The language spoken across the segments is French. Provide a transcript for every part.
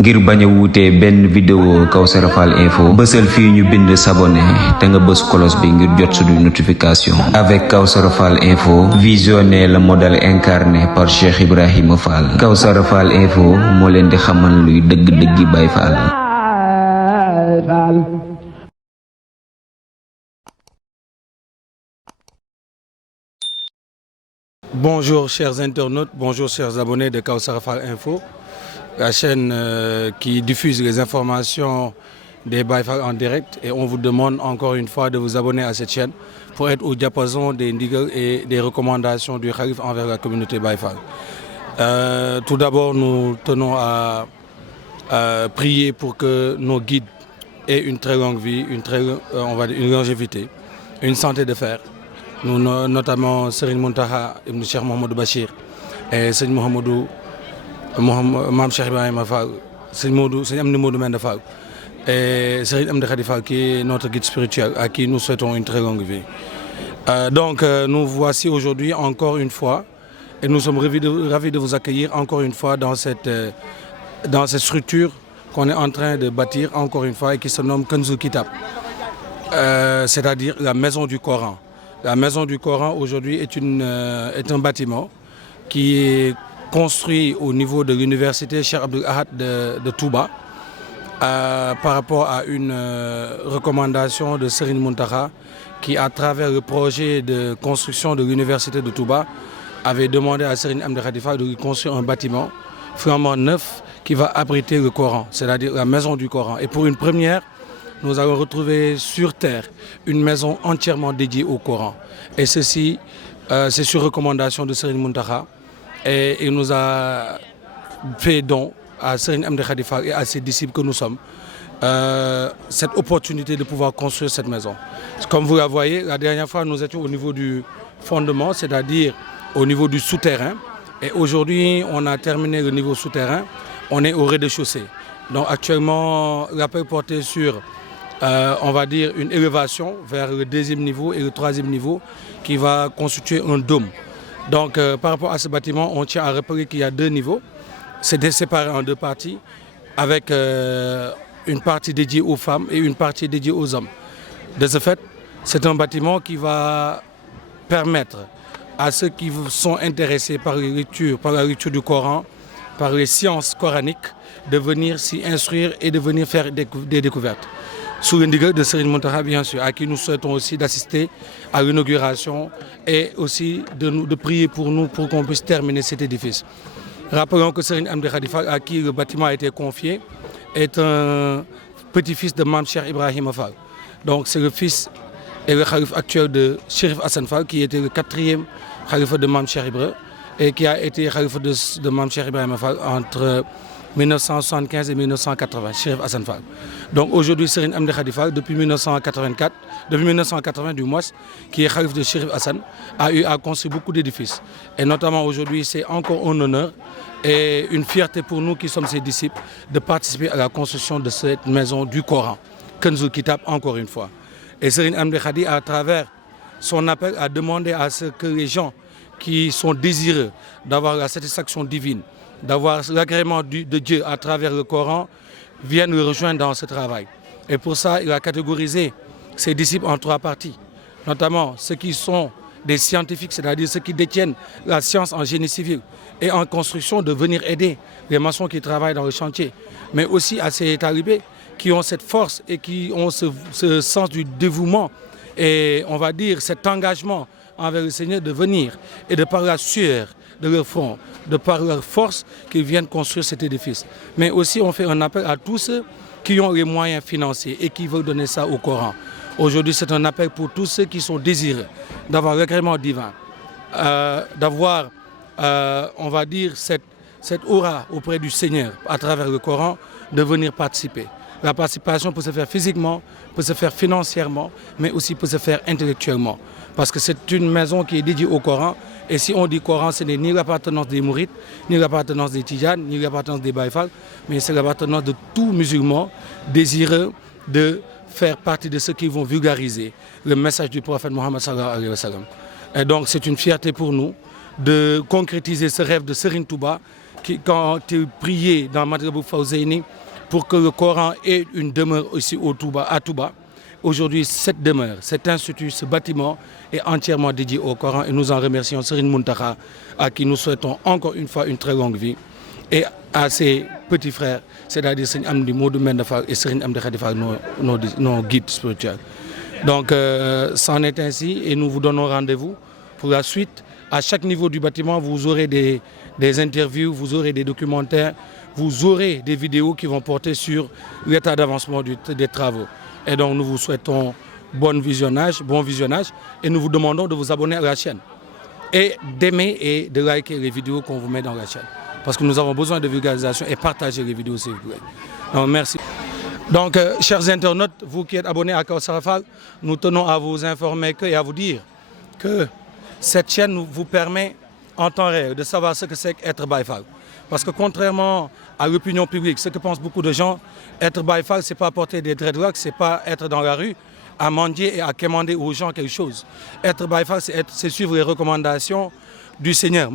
ngir bañ a wuute benn vidéo Kawsara Fall info bësal fii ñu bind s'abonner te nga bës cloche bi ngir jot suñu notification. Avec Kawsara Fall info, visionnez le modèle incarné par Cheikh Ibrahima Fall. Kawsara Fall info moo leen di xamal luy dëgg-dëggi Baay Fall. Bonjour chers internautes, bonjour chers abonnés de Kawsara Fall Info, la chaîne qui diffuse les informations des Baye Fall en direct, et on vous demande encore une fois de vous abonner à cette chaîne pour être au diapason des ndigal et des recommandations du Khalif envers la communauté Baye Fall. Tout d'abord, nous tenons à prier pour que nos guides aient une très longue vie, une longévité, une santé de fer. Nous, notamment Serigne Mountakha ibn Cheikh Mouhamadou Bachir et Serigne Mame Cheikh Ibrahima Fall, Serigne Amdi Modou Mende Fall et Serigne Amdi Khady Fall qui est notre guide spirituel, à qui nous souhaitons une très longue vie. Donc nous voici aujourd'hui encore une fois et nous sommes ravis de vous accueillir encore une fois dans cette structure qu'on est en train de bâtir encore une fois et qui se nomme Kanzul Kitab, c'est-à-dire la maison du Coran. La maison du Coran aujourd'hui est un bâtiment qui est construit au niveau de l'université Cheikh Abdoul Ahad de Touba par rapport à une recommandation de Serigne Mountakha qui, à travers le projet de construction de l'université de Touba, avait demandé à Serigne Amdi Khady Fall de lui construire un bâtiment flambant neuf qui va abriter le Coran, c'est-à-dire la maison du Coran. Et pour une première, nous allons retrouver sur terre une maison entièrement dédiée au Coran. Et ceci, c'est sur recommandation de Serigne Mountakha. Et il nous a fait don à Serigne Amdi Khady Fall et à ses disciples que nous sommes cette opportunité de pouvoir construire cette maison. Comme vous la voyez, la dernière fois, nous étions au niveau du fondement, c'est-à-dire au niveau du souterrain. Et aujourd'hui, on a terminé le niveau souterrain. On est au rez-de-chaussée. Donc actuellement, l'appel porté sur on va dire une élévation vers le deuxième niveau et le troisième niveau qui va constituer un dôme. Donc par rapport à ce bâtiment, on tient à rappeler qu'il y a deux niveaux. C'est séparé en deux parties avec une partie dédiée aux femmes et une partie dédiée aux hommes. De ce fait, c'est un bâtiment qui va permettre à ceux qui sont intéressés par la lecture du Coran, par les sciences coraniques, de venir s'y instruire et de venir faire des découvertes. Sous le ndigal de Serigne Mountakha, bien sûr, à qui nous souhaitons aussi d'assister à l'inauguration et aussi de prier pour nous pour qu'on puisse terminer cet édifice. Rappelons que Serigne Amdi Khady Fall, à qui le bâtiment a été confié, est un petit-fils de Mame Cheikh Ibrahima Fall. Donc c'est le fils et le Khalif actuel de Chérif Assane Fall, qui était le quatrième Khalif de Mame Cheikh Ibra et qui a été Khalif de Mame Cheikh Ibrahima Fall entre 1975 et 1980, Chérif Assane Fall. Donc aujourd'hui, Serigne Amdi Khady Fall, depuis 1980 du moins, qui est Khalif de Chérif Assane, a eu à construire beaucoup d'édifices. Et notamment aujourd'hui, c'est encore un honneur et une fierté pour nous qui sommes ses disciples de participer à la construction de cette maison du Coran, Kanzul Kitab encore une fois. Et Serigne Amdi Khady, à travers son appel, a demandé à ce que les gens qui sont désireux d'avoir la satisfaction divine, d'avoir l'agrément de Dieu à travers le Coran, viennent le rejoindre dans ce travail. Et pour ça, il a catégorisé ses disciples en trois parties, notamment ceux qui sont des scientifiques, c'est-à-dire ceux qui détiennent la science en génie civil et en construction, de venir aider les maçons qui travaillent dans le chantier, mais aussi à ces talibés qui ont cette force et qui ont ce sens du dévouement et on va dire cet engagement envers le Seigneur de venir et de par la sueur de leur front, de par leur force, qu'ils viennent construire cet édifice. Mais aussi on fait un appel à tous ceux qui ont les moyens financiers et qui veulent donner ça au Coran. Aujourd'hui, c'est un appel pour tous ceux qui sont désireux d'avoir l'agrément divin, d'avoir, on va dire, cette aura auprès du Seigneur à travers le Coran, de venir participer. La participation peut se faire physiquement, peut se faire financièrement, mais aussi peut se faire intellectuellement. Parce que c'est une maison qui est dédiée au Coran. Et si on dit Coran, ce n'est ni l'appartenance des Mourides, ni l'appartenance des Tidjanes, ni l'appartenance des Baye Fall, mais c'est l'appartenance de tout musulman désireux de faire partie de ceux qui vont vulgariser le message du prophète Mohammed sallallahu alayhi wa sallam. Et donc c'est une fierté pour nous de concrétiser ce rêve de Serigne Touba qui, quand il priait dans Matlabul Fawzayni pour que le Coran ait une demeure aussi à Touba. Aujourd'hui, cette demeure, cet institut, ce bâtiment est entièrement dédié au Coran et nous en remercions Serigne Mountakha, à qui nous souhaitons encore une fois une très longue vie, et à ses petits frères, c'est-à-dire Serigne Amdi Modou Mendafal et Serigne Amdi Khadifal, nos guides spirituels. Donc, c'en est ainsi et nous vous donnons rendez-vous pour la suite. À chaque niveau du bâtiment, vous aurez des interviews, vous aurez des documentaires, vous aurez des vidéos qui vont porter sur l'état d'avancement des travaux. Et donc nous vous souhaitons bon visionnage et nous vous demandons de vous abonner à la chaîne et d'aimer et de liker les vidéos qu'on vous met dans la chaîne. Parce que nous avons besoin de vulgarisation et partager les vidéos s'il vous plaît. Donc merci. Donc chers internautes, vous qui êtes abonnés à Kawsara Fall, nous tenons à vous informer et à vous dire que cette chaîne vous permet en temps réel de savoir ce que c'est qu'être Baye Fall. Parce que contrairement à l'opinion publique, ce que pensent beaucoup de gens, être Baye Fall, ce n'est pas porter des dreadlocks, ce n'est pas être dans la rue à mendier et à quémander aux gens quelque chose. Être Baye Fall, c'est suivre les recommandations du Seigneur,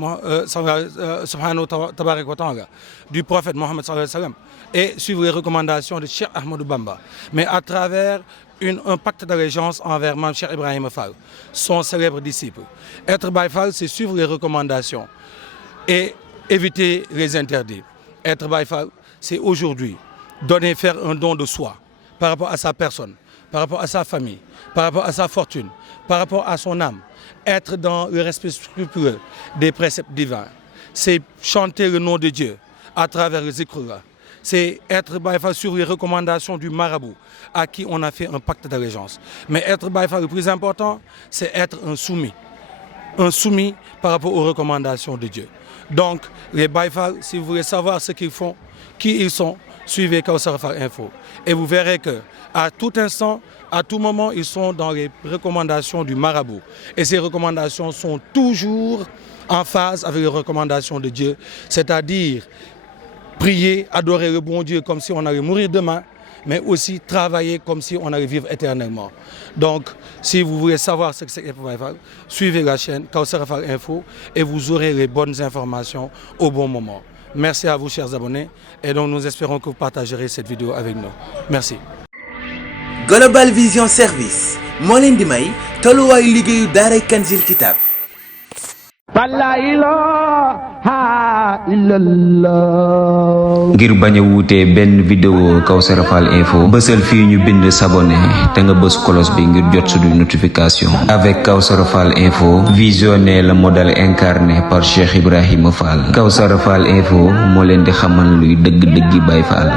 subhanahu wa ta'ala, du prophète Mohammed sallallahu alayhi wa sallam, et suivre les recommandations de Cheikh Ahmadou Bamba, mais à travers un pacte d'allégeance envers Mame Cheikh Ibrahima Fall, son célèbre disciple. Être Baye Fall, c'est suivre les recommandations et éviter les interdits. Être Baye Fall, c'est aujourd'hui faire un don de soi par rapport à sa personne, par rapport à sa famille, par rapport à sa fortune, par rapport à son âme. Être dans le respect scrupuleux des préceptes divins. C'est chanter le nom de Dieu à travers les zikr. C'est être Baye Fall sur les recommandations du marabout à qui on a fait un pacte d'allégeance. Mais être Baye Fall, le plus important, c'est être un soumis. Un soumis par rapport aux recommandations de Dieu. Donc, les Baye Fall, si vous voulez savoir ce qu'ils font, qui ils sont, suivez Kawsara Fall Info. Et vous verrez qu'à tout instant, à tout moment, ils sont dans les recommandations du marabout. Et ces recommandations sont toujours en phase avec les recommandations de Dieu. C'est-à-dire prier, adorer le bon Dieu comme si on allait mourir demain, mais aussi travailler comme si on allait vivre éternellement. Donc, si vous voulez savoir ce que c'est que Baye Fall, suivez la chaîne Kawsara Fall Info et vous aurez les bonnes informations au bon moment. Merci à vous, chers abonnés, et donc nous espérons que vous partagerez cette vidéo avec nous. Merci. Global Vision Service moo leen di may tolluwaayu liggéeyu daaray Kanzil Kitab. ngir bañ a wuute benn vidéo Kawsara Fall Info bësal fii ñu bind s'abonner te nga bës cloche bi ngir jot suñu notification. Avec Kawsara Fall Info, visionnez le modèle incarné par Cheikh Ibrahima Fall. Kawsara Fall Info moo leen di xamal luy dëgg-dëggi Baye Fall.